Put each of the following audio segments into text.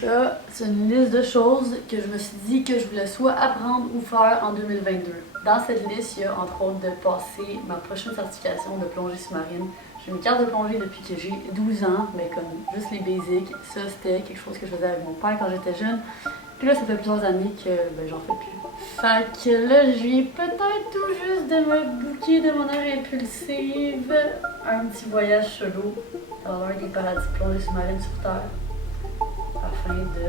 Ça, c'est une liste de choses que je me suis dit que je voulais soit apprendre ou faire en 2022. Dans cette liste, il y a entre autres de passer ma prochaine certification de plongée sous-marine. J'ai une carte de plongée depuis que j'ai 12 ans, mais comme juste les basics. Ça, c'était quelque chose que je faisais avec mon père quand j'étais jeune. Puis là, ça fait plusieurs années que j'en fais plus. Fait que là, je viens peut-être tout juste de me booker de manière impulsive un petit voyage solo dans l'un des paradis de plongée sous-marine sur Terre afin de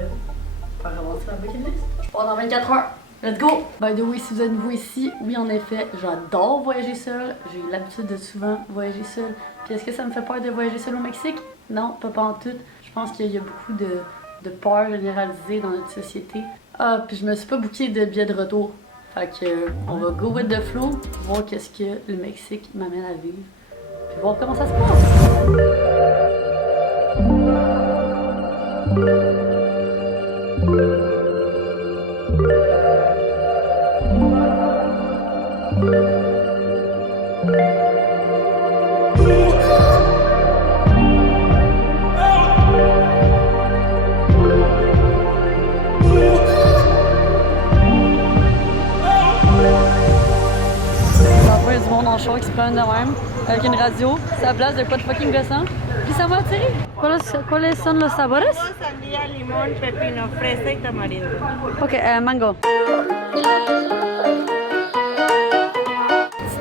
faire avancer ma bucket list. Je pars dans 24 heures. Let's go! By the way, si vous êtes nouveau ici, oui en effet, j'adore voyager seule. J'ai l'habitude de souvent voyager seule. Puis est-ce que ça me fait peur de voyager seule au Mexique? Non, pas en tout. Je pense qu'il y a beaucoup de peur généralisée dans notre société. Ah, puis je me suis pas booké de billet de retour. Fait que on va go with the flow, voir qu'est-ce que le Mexique m'amène à vivre. Puis voir comment ça se passe. Du monde en short qui se prennent de même avec une radio, ça place de quoi de fucking gossant. Puis ça va attirer. ¿Cuáles son los sabores? Sandía, limón, pepino, fresa y tamarindo. Ok, mango.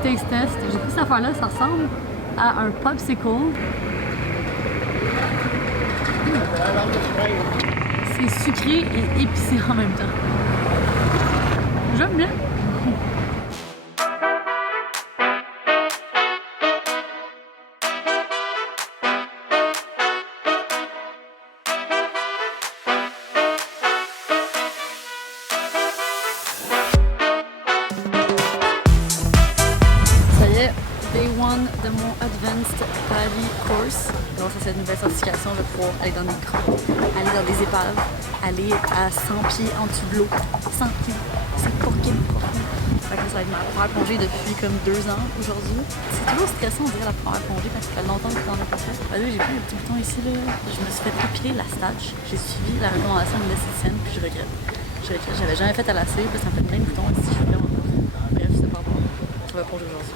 Petit taste test. J'ai pris cette affaire-là, ça ressemble à un popsicle. C'est sucré et épicé en même temps. J'aime bien. Day 1 de mon Advanced Paris course. Grâce à cette nouvelle certification, je vais pouvoir aller dans des grottes, aller dans des épaves, aller à 100 pieds en dessous de l'eau. 100 pieds, c'est fucking profond. Fait que ça va être ma première plongée depuis comme 2 ans aujourd'hui. C'est toujours stressant de dire la première plongée parce que ça fait longtemps que t'en as pas fait. Bah oui, j'ai pris un petit bouton ici là. Je me suis fait épiler la stache. J'ai suivi la recommandation de l'esthéticienne puis je regrette. J'avais jamais fait à la cire, puis ça me fait plein de boutons ici, je suis vraiment. Bref, c'est pas bon. Je vais plonger aujourd'hui.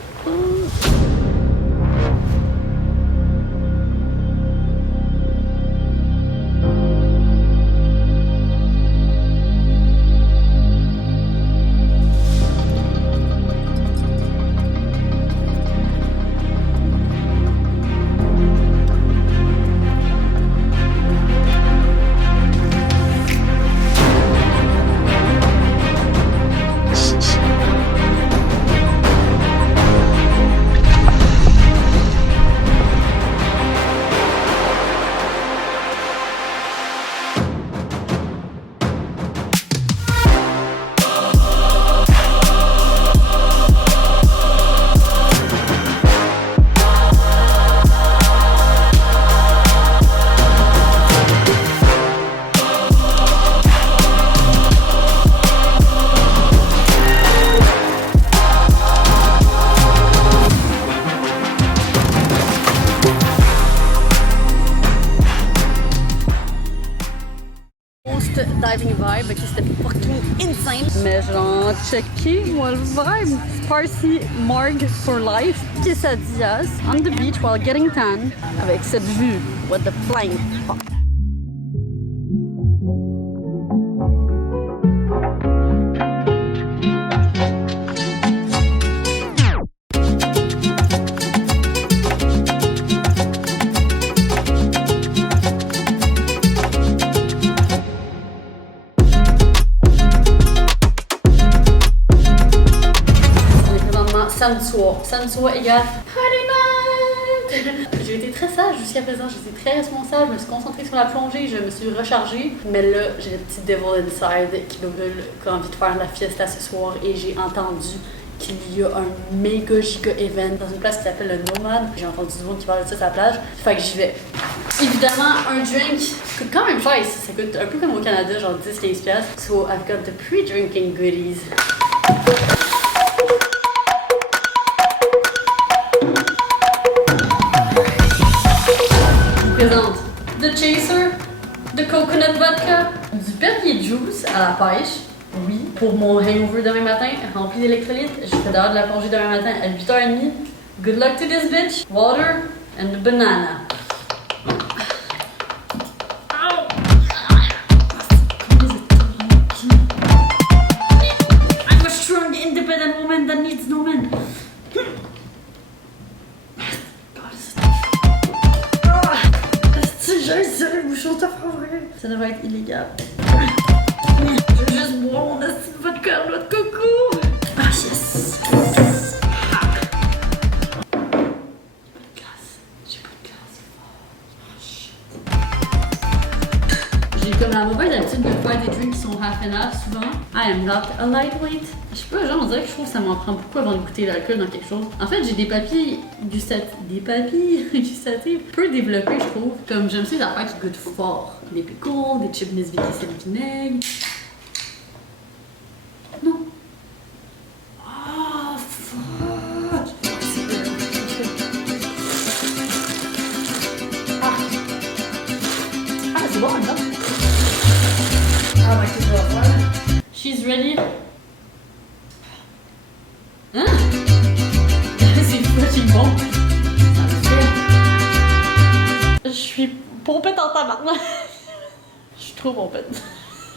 Diving vibe, qui c'était fucking insane. Mais genre, checkez-moi le vibe. Sparcy Marg for life. Quesadillas on the beach while getting tan. Avec cette vue, what the flying fuck. Samedi soir égale Party Night! J'ai été très sage jusqu'à présent, j'étais très responsable, je me suis concentrée sur la plongée, je me suis rechargée. Mais là, j'ai le petit devil inside qui me brûle, qui a envie de faire la fiesta ce soir et j'ai entendu qu'il y a un méga giga event dans une place qui s'appelle le Nomad. J'ai entendu du monde qui parle de ça sur la plage, fait que j'y vais. Évidemment, un drink coûte quand même cher ici, ça coûte un peu comme au Canada, genre 10-15$. So I've got the pre-drinking goodies. Présente The Chaser, de coconut vodka, du perrier juice à la pêche. Oui, pour mon hangover demain matin, rempli d'électrolytes. Je fais dehors de la plongée demain matin à 8h30. Good luck to this bitch. Water and banana. I'm a strong, independent woman that needs no man. J'ai un seul bouchon, ça fera vrai. Ça devrait être illégal. Je veux juste boire mon acide de vodka, noix de coco. Ah yes. J'ai pas de glace. Oh shit. J'ai comme la mauvaise habitude de faire des drinks qui sont half and half souvent. I am not a lightweight. Je sais pas, genre on dirait que je trouve que ça m'en prend beaucoup avant de goûter l'alcool dans quelque chose. En fait, j'ai des papilles gustatifs peu développés, je trouve. Comme j'aime ces affaires qui goûtent fort. Des pickles, des chips Nesviki et vinaigre. Non. Oh fuck. Ah, c'est bon maintenant. Ah, bah, qu'est-ce que je vais faire? She's ready. Hein? C'est fucking bon. Ça me fait. Je suis pompette en tabarnak. Je suis trop pompette.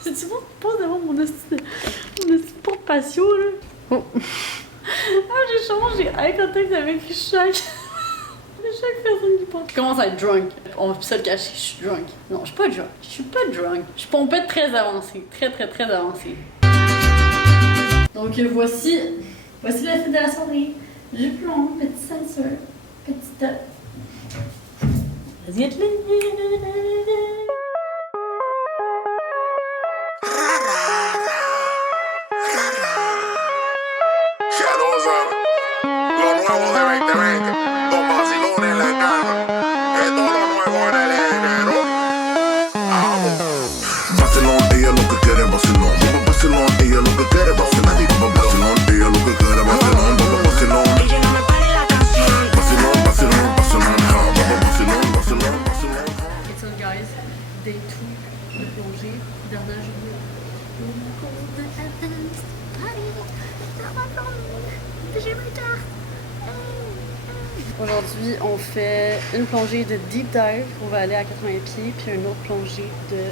C'est-tu bon? Pas devant mon petit porte-patio, là. Oh. Ah, j'ai changé eye contact avec chaque personne qui passe. Je commence à être drunk. On va plus se le cacher, je suis drunk. Non, je suis pas drunk. Je suis pas drunk. Je suis pompette très avancée. Très avancée. Donc voici la suite de la soirée. Je plonge, petite ceinture, petite... Vas-y, être Day 2 de plongée, dernière journée. Aujourd'hui, on fait une plongée de deep dive. On va aller à 80 pieds, puis une autre plongée de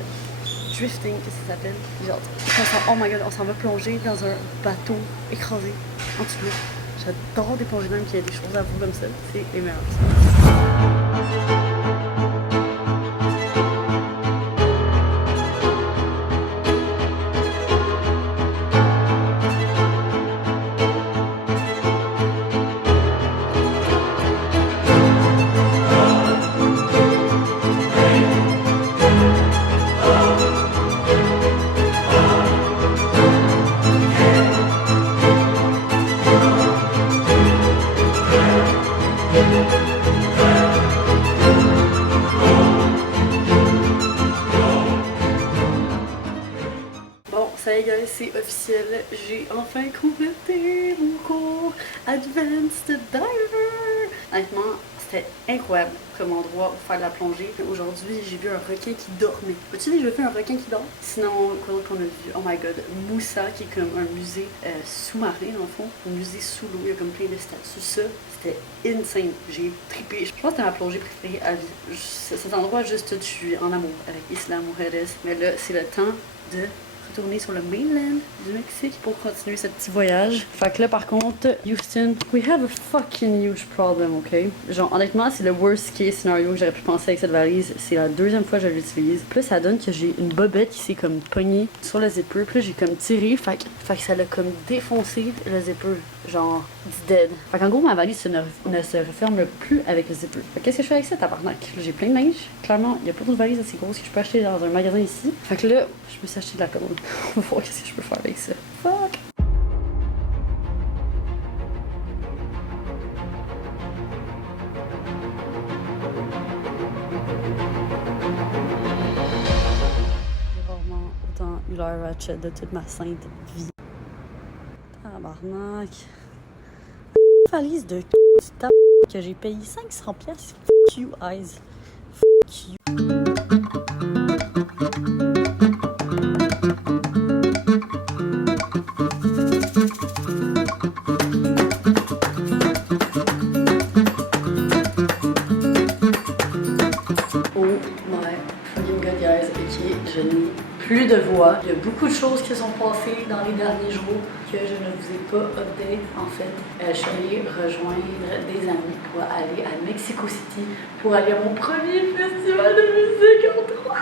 drifting, qu'est-ce que ça s'appelle? J'ai hâte. Oh my god, on s'en va plonger dans un bateau écrasé en dessous de l'eau. J'adore des plongées même, qu'il y a des choses à vous comme ça. C'est les meilleurs. Ça y est, guys, c'est officiel. J'ai enfin complété mon cours Advanced Diver. Honnêtement, c'était incroyable comme endroit pour faire de la plongée. Aujourd'hui, j'ai vu un requin qui dormait. As-tu déjà vu un requin qui dort? Sinon, quoi d'autre qu'on a vu? Oh my god, Moussa, qui est comme un musée sous-marin, dans le fond. Un musée sous l'eau, il y a comme plein de statues. Ça, c'était insane. J'ai trippé. Je pense que c'était ma plongée préférée à vie. Cet endroit, juste, je suis en amour avec Isla Mujeres. Mais là, c'est le temps de retourner sur le mainland du Mexique pour continuer ce petit voyage. Fait que là, par contre, Houston, we have a fucking huge problem, ok? Genre, honnêtement, c'est le worst case scenario que j'aurais pu penser avec cette valise. C'est la deuxième fois que je l'utilise. Puis là, ça donne que j'ai une bobette qui s'est comme pognée sur le zipper. Puis là, j'ai comme tiré. Fait que ça l'a comme défoncé le zipper. Genre, it's dead. Fait qu'en gros, ma valise ne se referme plus avec le zipper. Fait que qu'est-ce que je fais avec ça, tabarnak? Là, j'ai plein de linge. Clairement, il n'y a pas d'autres valises assez grosses que je peux acheter dans un magasin ici. Fait que là, je me suis acheté de la commande. On va voir qu'est-ce que je peux faire avec ça. Fuck! J'ai rarement autant eu l'air ratchet de toute ma sainte vie. Tabarnak. Valise de que j'ai payé 500$. Fuck you, eyes. Fuck you. fucking good, guys. Ok, je n'ai plus de voix. Il y a beaucoup de choses qui sont passées dans les derniers jours que je ne vous ai pas update. En fait, je suis allée rejoindre des amis pour aller à Mexico City pour aller à mon premier festival de musique en 3 ans.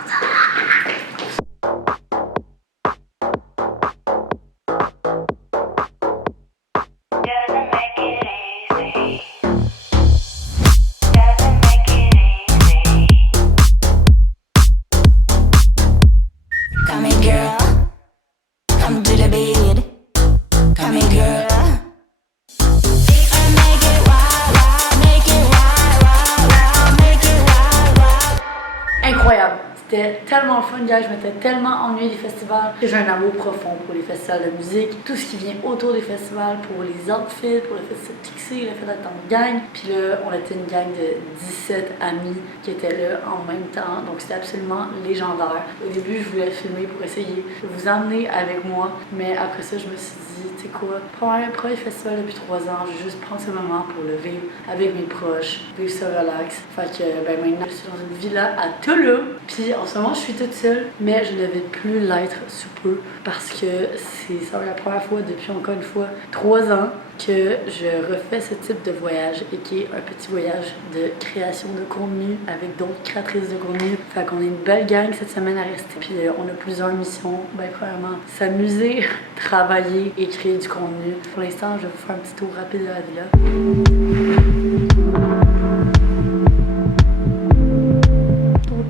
Incroyable! C'était tellement le fun, gars. Je m'étais tellement ennuyée des festivals que j'ai un amour profond pour les festivals de musique, tout ce qui vient autour des festivals, pour les outfits, pour le fait de se fixer, le fait d'être en gang. Puis là, on était une gang de 17 amis qui étaient là en même temps, donc c'était absolument légendaire. Au début, je voulais filmer pour essayer de vous emmener avec moi, mais après ça, je me suis dit, tu sais quoi, prendre un premier festival depuis 3 ans, je vais juste prendre ce moment pour le vivre avec mes proches, vivre ça relax. Fait que ben maintenant, je suis dans une villa à Tulum, puis en ce moment, je suis toute seule, mais je ne vais plus l'être sous peu parce que ça va être la première fois depuis encore une fois 3 ans que je refais ce type de voyage et qui est un petit voyage de création de contenu avec d'autres créatrices de contenu. Fait qu'on est une belle gang cette semaine à rester. Puis on a plusieurs missions. Ben premièrement, s'amuser, travailler et créer du contenu. Pour l'instant, je vais vous faire un petit tour rapide de la villa.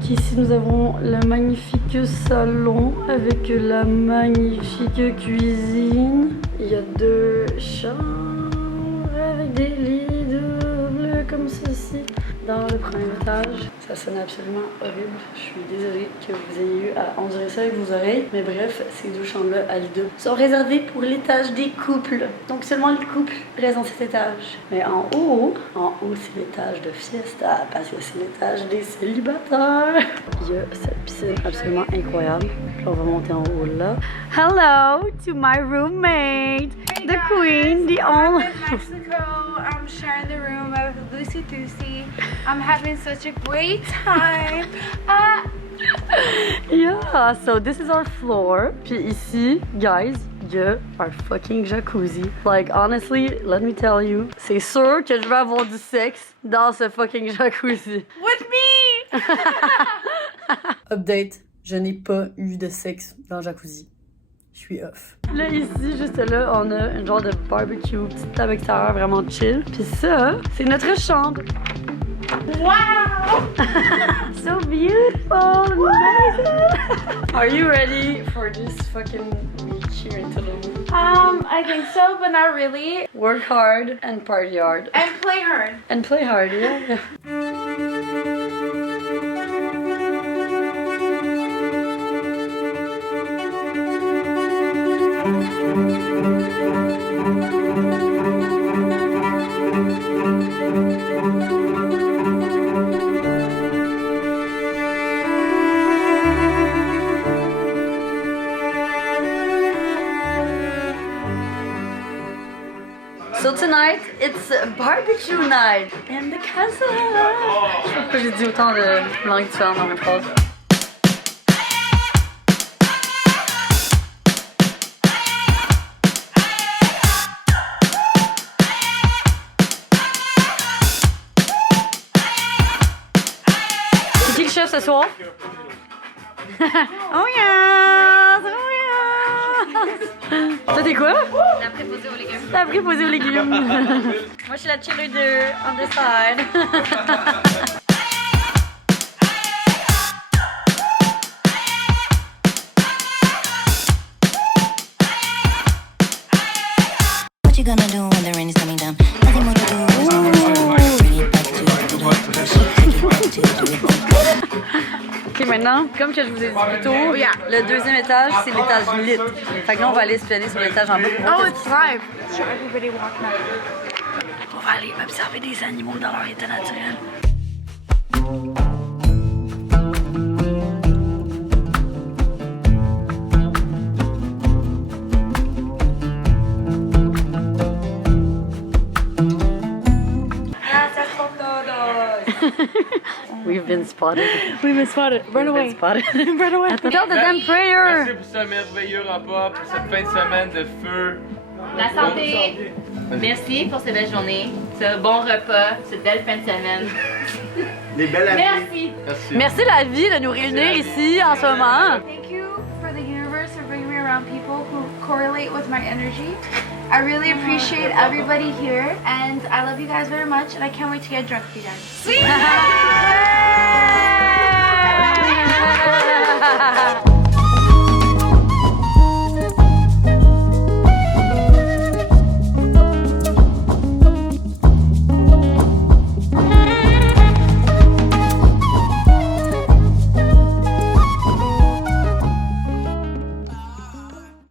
Ici, nous avons le magnifique salon avec la magnifique cuisine. Il y a 2 chambres avec des lits doubles comme ceci. Dans le premier étage, ça sonne absolument horrible. Je suis désolée que vous ayez eu à endurer ça avec vos oreilles. Mais bref, ces 2 chambres-là à lit double sont réservées pour l'étage des couples. Donc seulement les couples restent dans cet étage. Mais en haut c'est l'étage de fiesta parce que c'est l'étage des célibataires. Il y a cette piscine absolument incroyable. Puis on va monter en haut là. Hello to my roommate, the queen, the only. I'm in Mexico. I'm sharing the room with Lucy Tusi. I'm having such a great time. Yeah, so this is our floor. Puis ici, guys, il y a un fucking jacuzzi. Like, honestly, let me tell you, c'est sûr que je vais avoir du sexe dans ce fucking jacuzzi. With me! Update, je n'ai pas eu de sexe dans le jacuzzi. Je suis off. Là, ici, juste là, on a une genre de barbecue, petite table extérieure vraiment chill. Puis ça, c'est notre chambre. Wow! So beautiful! Amazing! Are you ready for this fucking week here in Tulum? I think so, but not really. Work hard and party hard. And play hard. And play hard, yeah. So tonight, it's barbecue night in the castle. Je sais pas pourquoi j'ai dit autant de langues différentes dans mes phrases. C'est qui le chef ce soir? Oh yes! Oh yes! Ça t'es quoi? La préposée aux légumes. La préposée aux légumes. Moi je suis la cheerleader on the side. What you gonna do when the rain is coming down? Nothing more to do. Bring it back to Ok, maintenant, comme que je vous ai dit plus tôt, le deuxième étage, c'est l'étage lit. Fait que là, on va aller espionner sur l'étage en bas. Oh, it's live. Show everybody walking up. On va aller observer des animaux dans leur état naturel. We've been spotted. We've been spotted. Run Been away. spotted. Run away. Tell the damn prayer. Merci pour ce merveilleux repas, pour cette fin de semaine de feu. La santé. Merci pour cette belle journée, ce bon repas, cette belle fin de semaine. Des belles années. Merci. Merci. Merci la vie de nous réunir ici en ce moment. Thank you for the universe for bringing me around people who correlate with my energy. I really appreciate everybody here, and I love you guys very much, and I can't wait to get drunk with you guys.